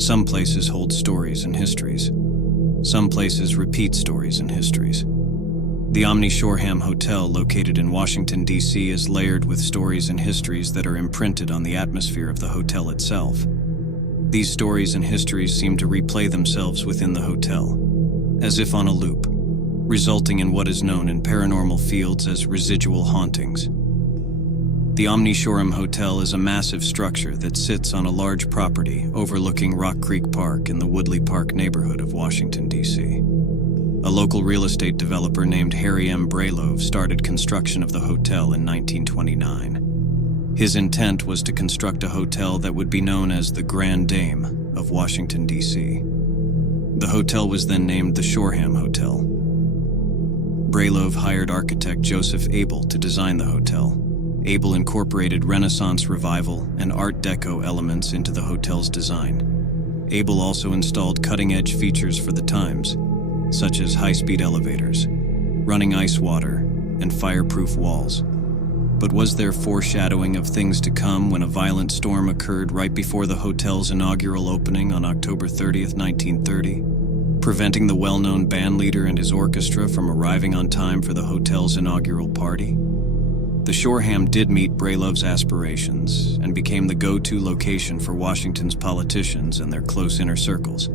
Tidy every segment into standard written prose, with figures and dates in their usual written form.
Some places hold stories and histories. Some places repeat stories and histories. The Omni Shoreham Hotel, located in Washington, D.C., is layered with stories and histories that are imprinted on the atmosphere of the hotel itself. These stories and histories seem to replay themselves within the hotel, as if on a loop, resulting in what is known in paranormal fields as residual hauntings. The Omni Shoreham Hotel is a massive structure that sits on a large property overlooking Rock Creek Park in the Woodley Park neighborhood of Washington, D.C. A local real estate developer named Harry M. Braylove started construction of the hotel in 1929. His intent was to construct a hotel that would be known as the Grand Dame of Washington, D.C. The hotel was then named the Shoreham Hotel. Braylove hired architect Joseph Abel to design the hotel. Abel incorporated Renaissance Revival and Art Deco elements into the hotel's design. Abel also installed cutting-edge features for the times, such as high-speed elevators, running ice water, and fireproof walls. But was there foreshadowing of things to come when a violent storm occurred right before the hotel's inaugural opening on October 30th, 1930, preventing the well-known bandleader and his orchestra from arriving on time for the hotel's inaugural party? The Shoreham did meet Braylove's aspirations and became the go-to location for Washington's politicians and their close inner circles.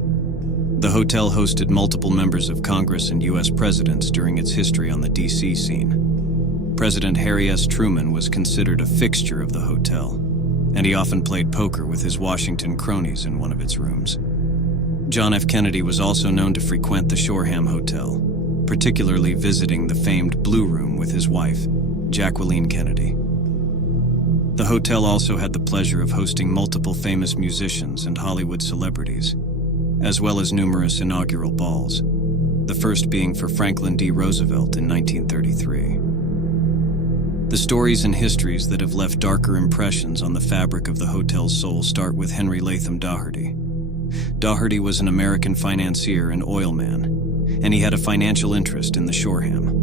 The hotel hosted multiple members of Congress and U.S. presidents during its history on the D.C. scene. President Harry S. Truman was considered a fixture of the hotel, and he often played poker with his Washington cronies in one of its rooms. John F. Kennedy was also known to frequent the Shoreham Hotel, particularly visiting the famed Blue Room with his wife, Jacqueline Kennedy. The hotel also had the pleasure of hosting multiple famous musicians and Hollywood celebrities, as well as numerous inaugural balls, the first being for Franklin D. Roosevelt in 1933. The stories and histories that have left darker impressions on the fabric of the hotel's soul start with Henry Latham Doherty. Doherty was an American financier and oilman, and he had a financial interest in the Shoreham.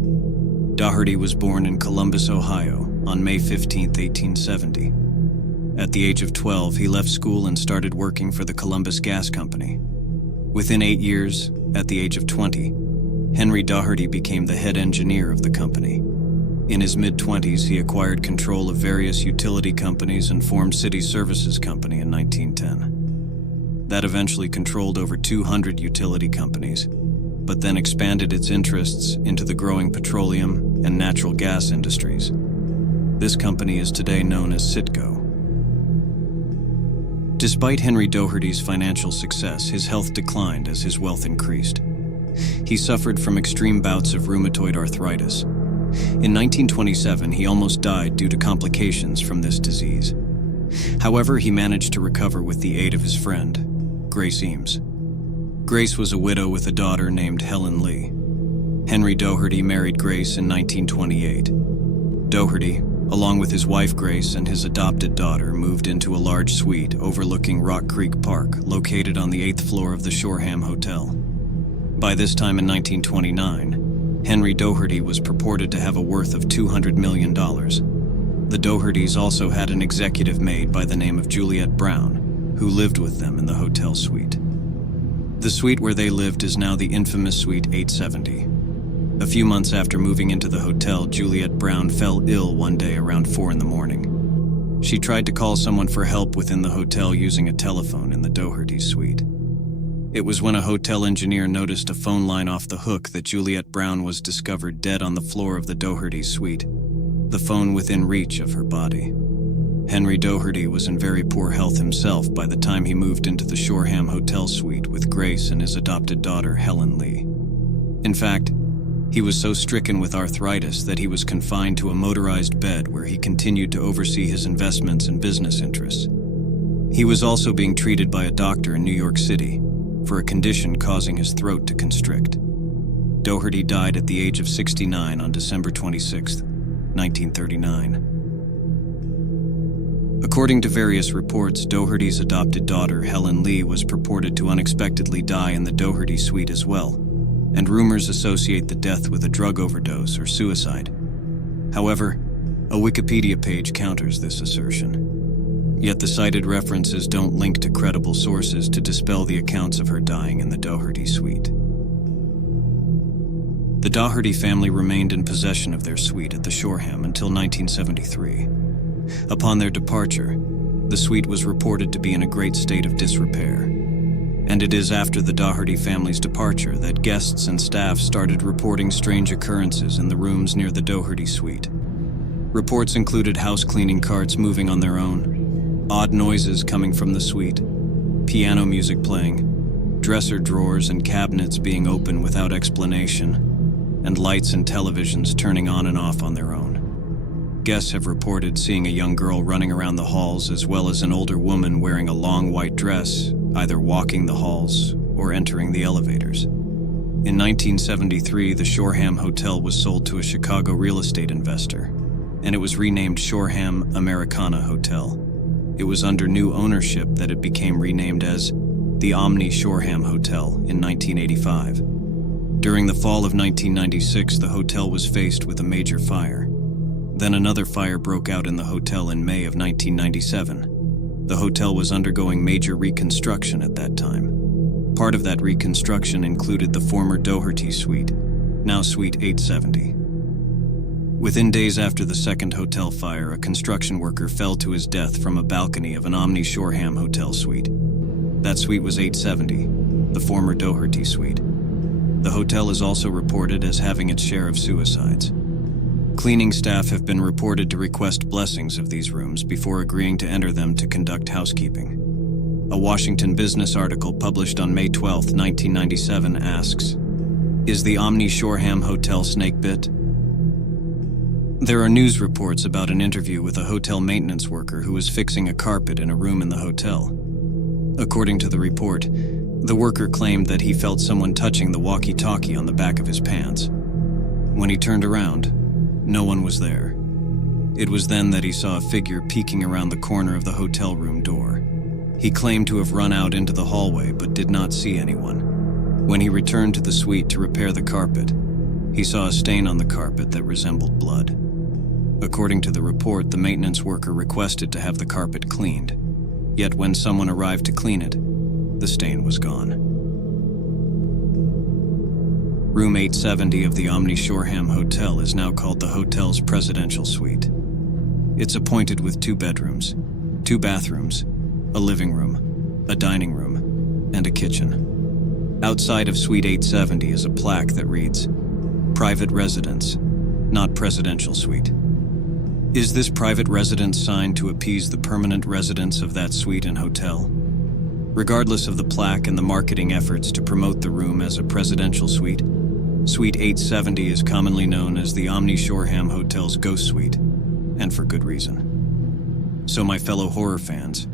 Doherty was born in Columbus, Ohio, on May 15, 1870. At the age of 12, he left school and started working for the Columbus Gas Company. Within 8 years, at the age of 20, Henry Doherty became the head engineer of the company. In his mid-20s, he acquired control of various utility companies and formed City Services Company in 1910. That eventually controlled over 200 utility companies, but then expanded its interests into the growing petroleum and natural gas industries. This company is today known as Citgo. Despite Henry Doherty's financial success, his health declined as his wealth increased. He suffered from extreme bouts of rheumatoid arthritis. In 1927, he almost died due to complications from this disease. However, he managed to recover with the aid of his friend, Grace Eames. Grace was a widow with a daughter named Helen Lee. Henry Doherty married Grace in 1928. Doherty, along with his wife Grace and his adopted daughter, moved into a large suite overlooking Rock Creek Park, located on the 8th floor of the Shoreham Hotel. By this time in 1929, Henry Doherty was purported to have a worth of $200 million. The Dohertys also had an executive maid by the name of Juliet Brown, who lived with them in the hotel suite. The suite where they lived is now the infamous Suite 870. A few months after moving into the hotel, Juliet Brown fell ill one day around 4 a.m. She tried to call someone for help within the hotel using a telephone in the Doherty suite. It was when a hotel engineer noticed a phone line off the hook that Juliet Brown was discovered dead on the floor of the Doherty suite, the phone within reach of her body. Henry Doherty was in very poor health himself by the time he moved into the Shoreham Hotel suite with Grace and his adopted daughter, Helen Lee. In fact, he was so stricken with arthritis that he was confined to a motorized bed where he continued to oversee his investments and business interests. He was also being treated by a doctor in New York City for a condition causing his throat to constrict. Doherty died at the age of 69 on December 26, 1939. According to various reports, Doherty's adopted daughter, Helen Lee, was purported to unexpectedly die in the Doherty suite as well, and rumors associate the death with a drug overdose or suicide. However, a Wikipedia page counters this assertion. Yet the cited references don't link to credible sources to dispel the accounts of her dying in the Doherty suite. The Doherty family remained in possession of their suite at the Shoreham until 1973. Upon their departure, the suite was reported to be in a great state of disrepair. And it is after the Doherty family's departure that guests and staff started reporting strange occurrences in the rooms near the Doherty suite. Reports included house cleaning carts moving on their own, odd noises coming from the suite, piano music playing, dresser drawers and cabinets being open without explanation, and lights and televisions turning on and off on their own. Guests have reported seeing a young girl running around the halls as well as an older woman wearing a long white dress, either walking the halls or entering the elevators. In 1973, the Shoreham Hotel was sold to a Chicago real estate investor, and it was renamed Shoreham Americana Hotel. It was under new ownership that it became renamed as the Omni Shoreham Hotel in 1985. During the fall of 1996, the hotel was faced with a major fire. Then another fire broke out in the hotel in May of 1997. The hotel was undergoing major reconstruction at that time. Part of that reconstruction included the former Doherty suite, now Suite 870. Within days after the second hotel fire, a construction worker fell to his death from a balcony of an Omni Shoreham Hotel suite. That suite was 870, the former Doherty suite. The hotel is also reported as having its share of suicides. Cleaning staff have been reported to request blessings of these rooms before agreeing to enter them to conduct housekeeping. A Washington Business article published on May 12, 1997 asks, "Is the Omni Shoreham Hotel snake bit?" There are news reports about an interview with a hotel maintenance worker who was fixing a carpet in a room in the hotel. According to the report, the worker claimed that he felt someone touching the walkie-talkie on the back of his pants. When he turned around, no one was there. It was then that he saw a figure peeking around the corner of the hotel room door. He claimed to have run out into the hallway but did not see anyone. When he returned to the suite to repair the carpet, he saw a stain on the carpet that resembled blood. According to the report, the maintenance worker requested to have the carpet cleaned. Yet when someone arrived to clean it, the stain was gone. Room 870 of the Omni Shoreham Hotel is now called the hotel's presidential suite. It's appointed with 2 bedrooms, 2 bathrooms, a living room, a dining room, and a kitchen. Outside of Suite 870 is a plaque that reads, "Private Residence, not Presidential Suite." Is this private residence sign to appease the permanent residents of that suite and hotel? Regardless of the plaque and the marketing efforts to promote the room as a presidential suite, Suite 870 is commonly known as the Omni Shoreham Hotel's ghost suite, and for good reason. So my fellow horror fans,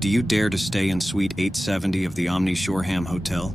do you dare to stay in Suite 870 of the Omni Shoreham Hotel?